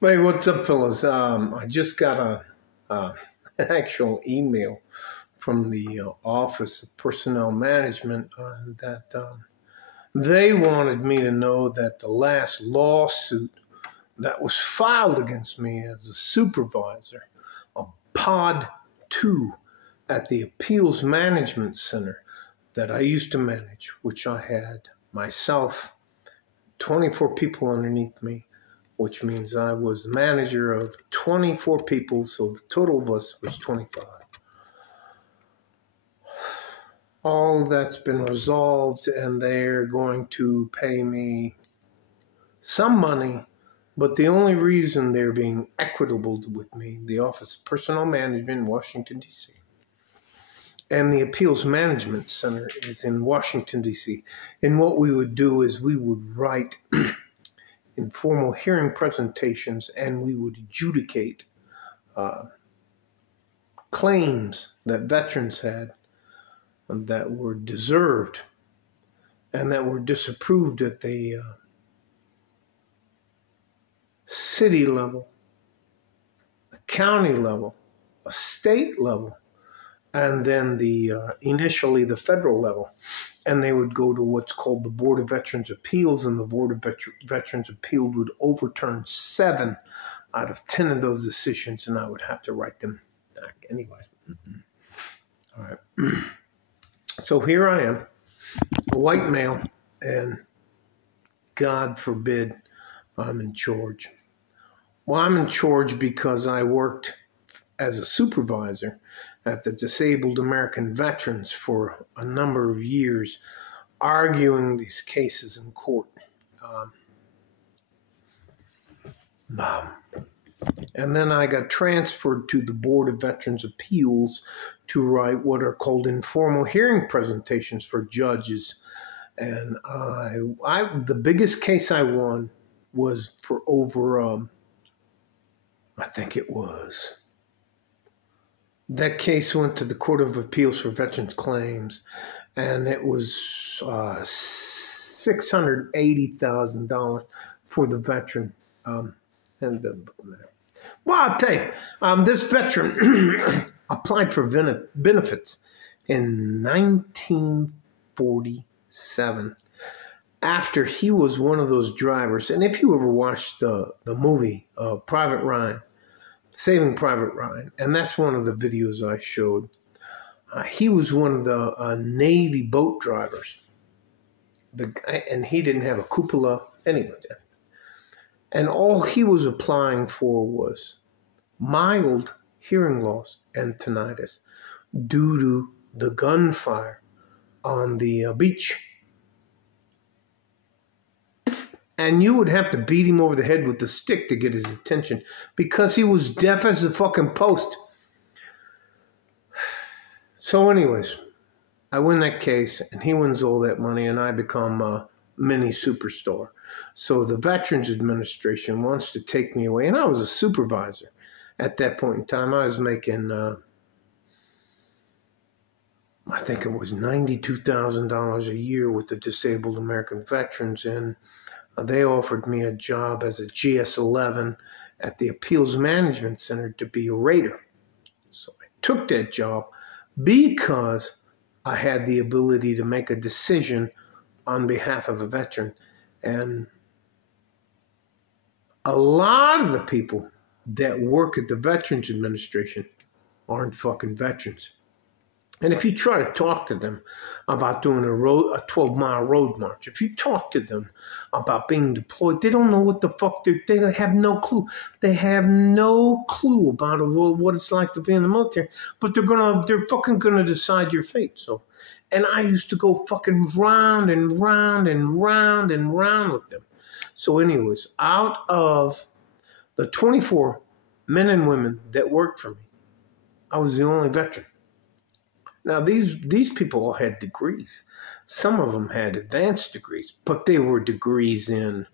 Hey, what's up, fellas? I just got an actual email from the Office of Personnel Management that they wanted me to know that the last lawsuit that was filed against me as a supervisor of Pod 2 at the Appeals Management Center that I used to manage, which I had myself, 24 people underneath me, which means I was the manager of 24 people, so the total of us was 25. All that's been resolved, and they're going to pay me some money, but the only reason they're being equitable with me, the Office of Personnel Management in Washington, D.C., and the Appeals Management Center is in Washington, D.C., and what we would do is we would write informal hearing presentations, and we would adjudicate claims that veterans had that were deserved and that were disapproved at the city level, the county level, a state level, and then initially the federal level. And they would go to what's called the Board of Veterans Appeals, and the Board of Veterans Appeals would overturn 7 out of 10 of those decisions, and I would have to write them back anyway. All right. So here I am, a white male, and God forbid I'm in charge. Well, I'm in charge because I worked as a supervisor at the Disabled American Veterans for a number of years, arguing these cases in court. And then I got transferred to the Board of Veterans Appeals to write what are called informal hearing presentations for judges. And the biggest case I won was for over, I think it was, that case went to the Court of Appeals for Veterans Claims, and it was $680,000 for the veteran. Well, I'll tell you, this veteran applied for benefits in 1947 after he was one of those drivers. And if you ever watched the movie Private Ryan, Saving Private Ryan, and that's one of the videos I showed, he was one of the Navy boat drivers. And he didn't have a cupola anyway. And all he was applying for was mild hearing loss and tinnitus due to the gunfire on the beach. And you would have to beat him over the head with the stick to get his attention because he was deaf as a fucking post. So anyways, I win that case, and he wins all that money, and I become a mini superstar. So the Veterans Administration wants to take me away, and I was a supervisor at that point in time. I was making, I think it was $92,000 a year with the Disabled American Veterans, and they offered me a job as a GS-11 at the Appeals Management Center to be a rater. So I took that job because I had the ability to make a decision on behalf of a veteran. And a lot of the people that work at the Veterans Administration aren't fucking veterans. And if you try to talk to them about doing a 12-mile road march, if you talk to them about being deployed, they don't know what the fuck they have no clue. They have no clue about what it's like to be in the military, but they're fucking gonna decide your fate. So, and I used to go fucking round and round and round and round with them. So anyways, out of the 24 men and women that worked for me, I was the only veteran. Now, these people all had degrees. Some of them had advanced degrees, but they were degrees in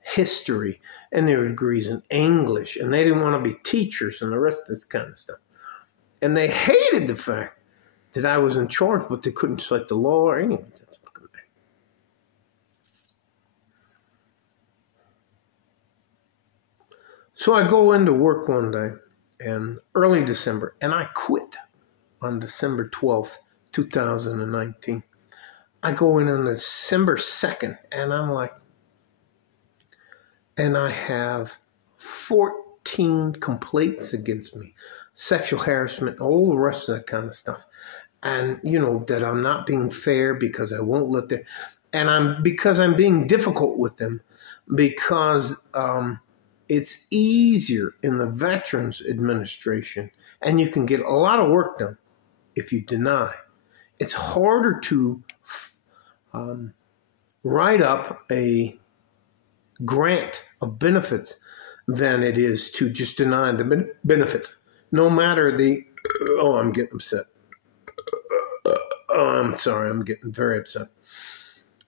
history, and they were degrees in English, and they didn't want to be teachers and the rest of this kind of stuff. And they hated the fact that I was in charge, but they couldn't cite the law or anything. So I go into work one day in early December, and I quit on December 12th, 2019. I go in on December 2nd, and I'm like, and I have 14 complaints against me, sexual harassment, all the rest of that kind of stuff. And, you know, that I'm not being fair because I won't let them, and because I'm being difficult with them, because it's easier in the Veterans Administration, and you can get a lot of work done if you deny. It's harder to write up a grant of benefits than it is to just deny the benefits. No matter the, oh, I'm getting upset. I'm sorry, I'm getting very upset.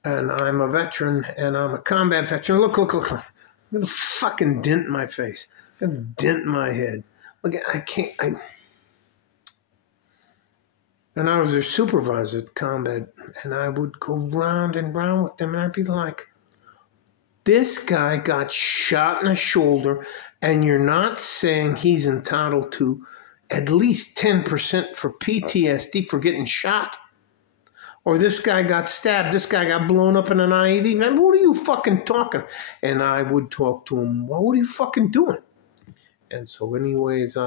And I'm a veteran, and I'm a combat veteran. Look. Look at the fucking dent in my face. Look at the dent in my head. Look, and I was their supervisor at combat, and I would go round and round with them, and I'd be like, this guy got shot in the shoulder, and you're not saying he's entitled to at least 10% for PTSD for getting shot? Or this guy got stabbed, this guy got blown up in an IED. Man, what are you fucking talking? And I would talk to him, well, what are you fucking doing? And so anyways,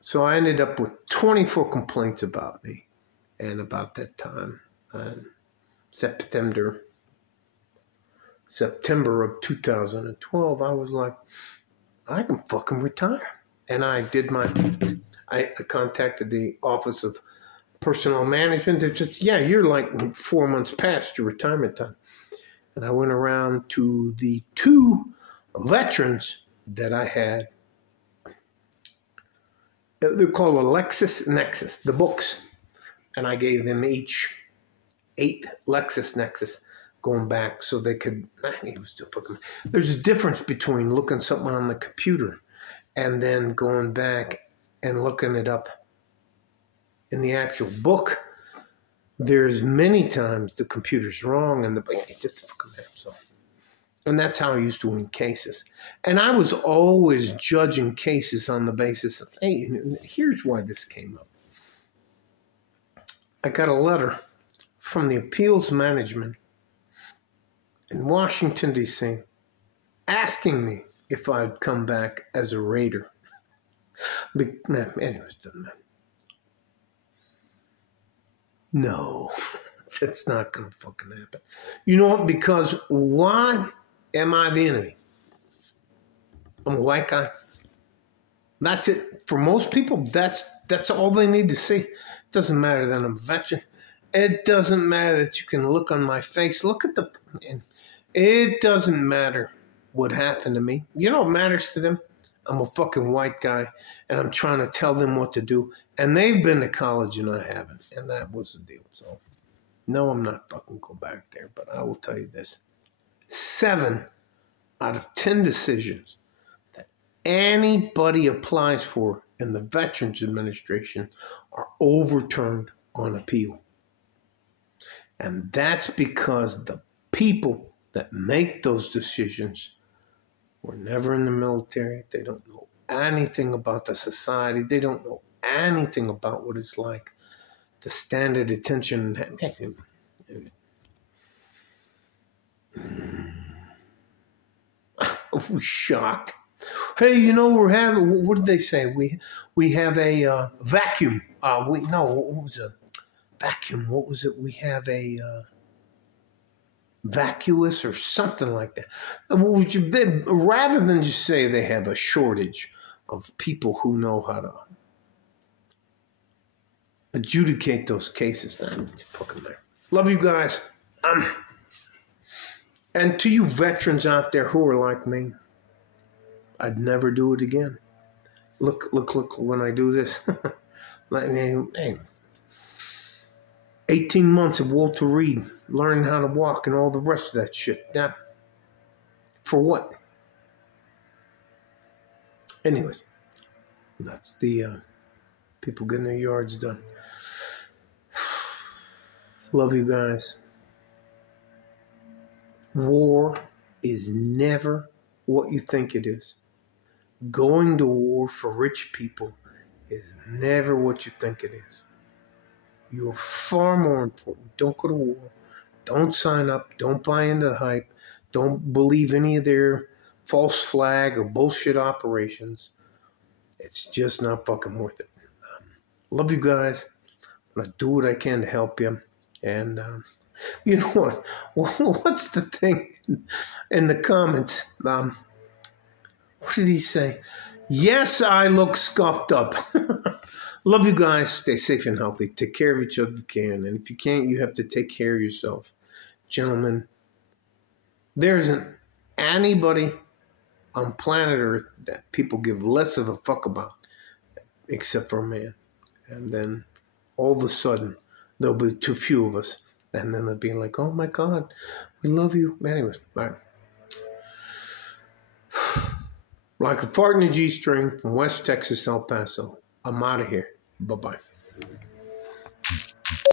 so I ended up with 24 complaints about me. And about that time, September of 2012, I was like, I can fucking retire. And I contacted the Office of Personnel Management. They're just, yeah, you're like 4 months past your retirement time. And I went around to the 2 veterans that I had. They're called LexisNexis, the books. And I gave them each 8 LexisNexis going back so they could, it was still fucking, there's a difference between looking something on the computer and then going back and looking it up in the actual book. There's many times the computer's wrong and it's just fucking there. So, and that's how I used to win cases. And I was always judging cases on the basis of, hey, here's why this came up. I got a letter from the appeals management in Washington, D.C., asking me if I'd come back as a raider. Anyways, doesn't matter. No, that's not going to fucking happen. You know what? Because why am I the enemy? I'm a white guy. That's it. For most people, that's all they need to see. It doesn't matter that I'm a veteran. It doesn't matter that you can look on my face. Look at the... It doesn't matter what happened to me. You know what matters to them? I'm a fucking white guy, and I'm trying to tell them what to do. And they've been to college, and I haven't. And that was the deal. So, no, I'm not fucking going back there. But I will tell you this. 7 out of 10 decisions that anybody applies for in the Veterans Administration are overturned on appeal. And that's because the people that make those decisions were never in the military. They don't know anything about the society. They don't know anything about what it's like to stand at attention. I was shocked. Hey, you know, we're having, what did they say? We have a vacuum. What was a vacuum? What was it? We have a vacuous or something like that. Rather than just say they have a shortage of people who know how to adjudicate those cases. It's fucking there. Love you guys. And to you veterans out there who are like me, I'd never do it again. Look when I do this. Like, hey, 18 months of Walter Reed, learning how to walk and all the rest of that shit. Yeah. For what? Anyways, that's the people getting their yards done. Love you guys. War is never, what you think it is. Going to war for rich people is never what you think it is. You're far more important. Don't go to war. Don't sign up. Don't buy into the hype. Don't believe any of their false flag or bullshit operations. It's just not fucking worth it. Love you guys. I'm going to do what I can to help you. And you know what? What's the thing in the comments? What did he say? Yes, I look scuffed up. Love you guys. Stay safe and healthy. Take care of each other if you can. And if you can't, you have to take care of yourself. Gentlemen, there isn't anybody on planet Earth that people give less of a fuck about except for a man. And then all of a sudden, there'll be too few of us. And then they'll be like, oh my God, we love you. Anyways, all right. Like a fart in a G-string from West Texas, El Paso. I'm out of here. Bye-bye.